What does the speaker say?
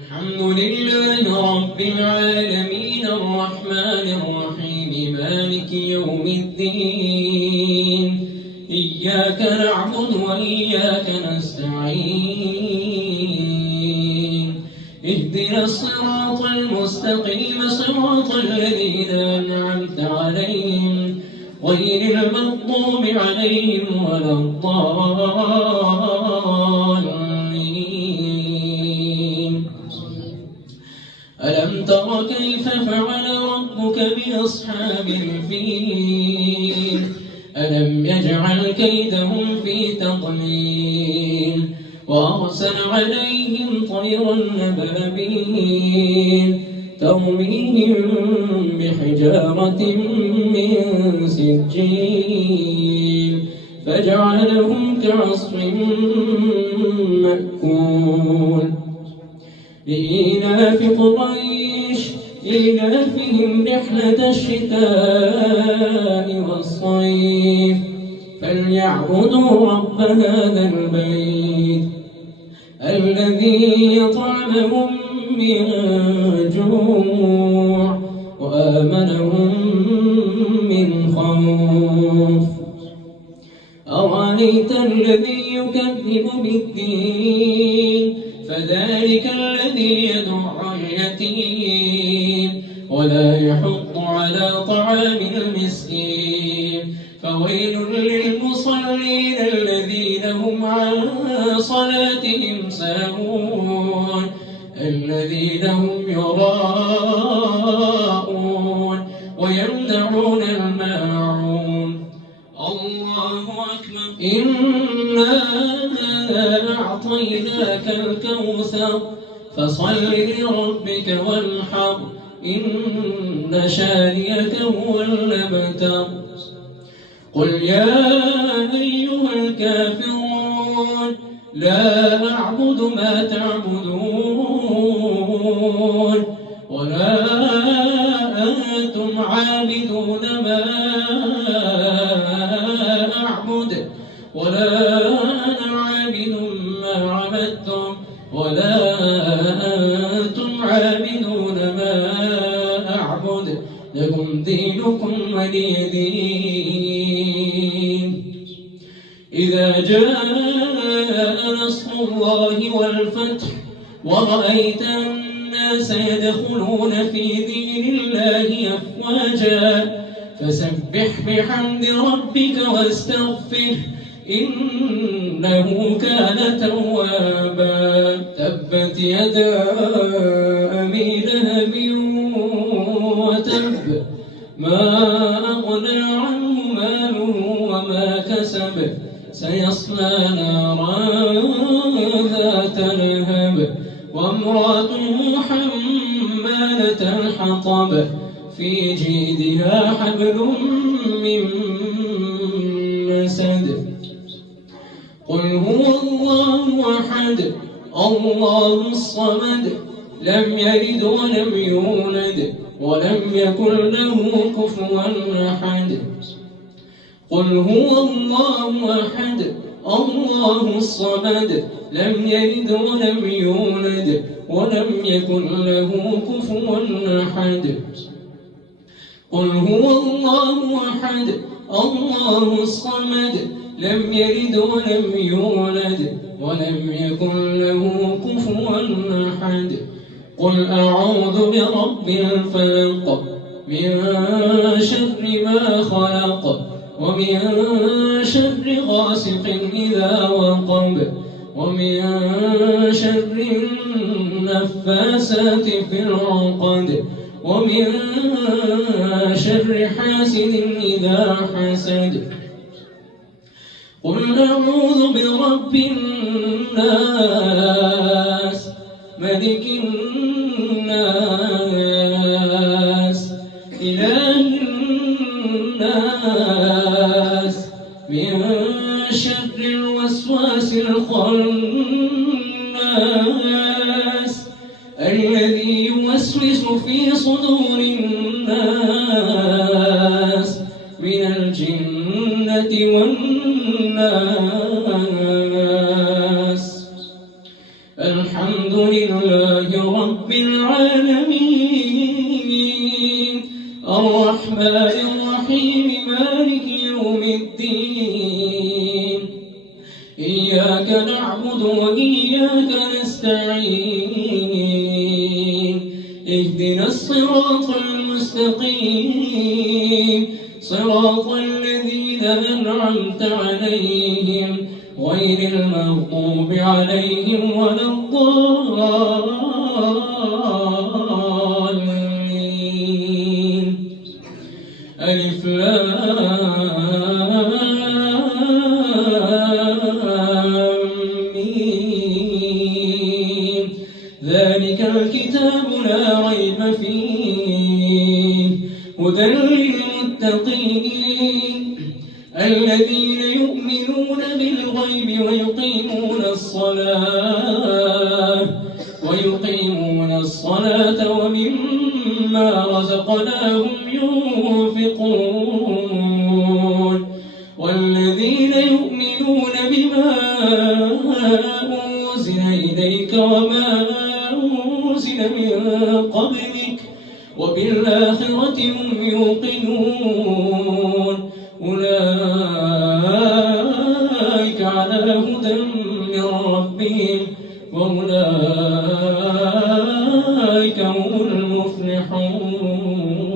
الحمد لله رب العالمين الرحمن الرحيم مالك يوم الدين إياك نعبد وإياك نستعين اهدنا الصراط المستقيم صراط الذين أنعمت عليهم غير المغضوب عليهم ولا الضالين. ألم تر كيف فعل ربك بأصحاب الفيل ألم يجعل كيدهم في تضليل وأرسل عليهم طيرا أبابيل ترميهم بحجارة من سجيل فجعلهم كعصف مأكول. لإيلاف قريش إيلافهم رحلة الشتاء والصيف فليعبدوا رب هذا البيت الذي يطعمهم من جوع وآمنهم من خوف. أرأيت الذي يكذب بالدين فذلك الذي يدع اليتيم ولا يحض على طعام المسكين فويل للمصلين الذين هم عن صلاتهم ساهون الذين هم يراءون ويمنعون الماعون. الله أكبر. إنا أعطيناك الكوثر فصل لربك وانحر إن شانئك هو الأبتر. قل يا أيها الكافرون لا أعبد ما تعبدون ولا أنتم عابدون ما أعبد ولا أنا عابد ما عبدتم ولا أنتم عابدون ما أعبد لكم دينكم ولي دين. إذا جاء نصر الله والفتح ورأيت الناس يدخلون في دين الله أفواجا فسبح بحمد ربك واستغفره إنه كان توابا. تبت يدا أبي لهب وتب ما أغنى عنه ماله وما كسب سيصلى نارا ذات لهب وامرأته حمالة الحطب في جيدها حبل من مسد. قل هو الله أحد الله الصمد لم يلد ولم يولد ولم يكن له كفوا أحد. قل هو الله أحد الله الصمد لم يلد ولم يولد ولم يكن له كفوا أحد. قل هو الله أحد الله الصمد لم يلد ولم يولد ولم يكن له كفوا أحد. قل أعوذ برب الفلق من شر ما خلق ومن شر غاسق إذا وقب ومن شر النفاسات في العقد ومن شر حاسد إذا حسد. قل أعوذ برب الناس ملك الناس إله الناس من شر الوسواس الخناس الذي يوسوس في صدور الناس من الجنة والناس. الحمد لله نعبد وإياك نستعين اهدنا الصراط المستقيم صراط الذين أنعمت عليهم غير المغضوب عليهم ولا الضالين ألف لام ميم ذلك الكتاب لا ريب فيه هدى للمتقين الذين يؤمنون بالغيب ويقيمون الصلاة ومما رزقناهم ينفقون والذين يؤمنون بما أنزل إليك وما أنزل من قبلك وبالآخرة هم يوقنون أولئك على هدى من ربهم وأولئك هم المفلحون.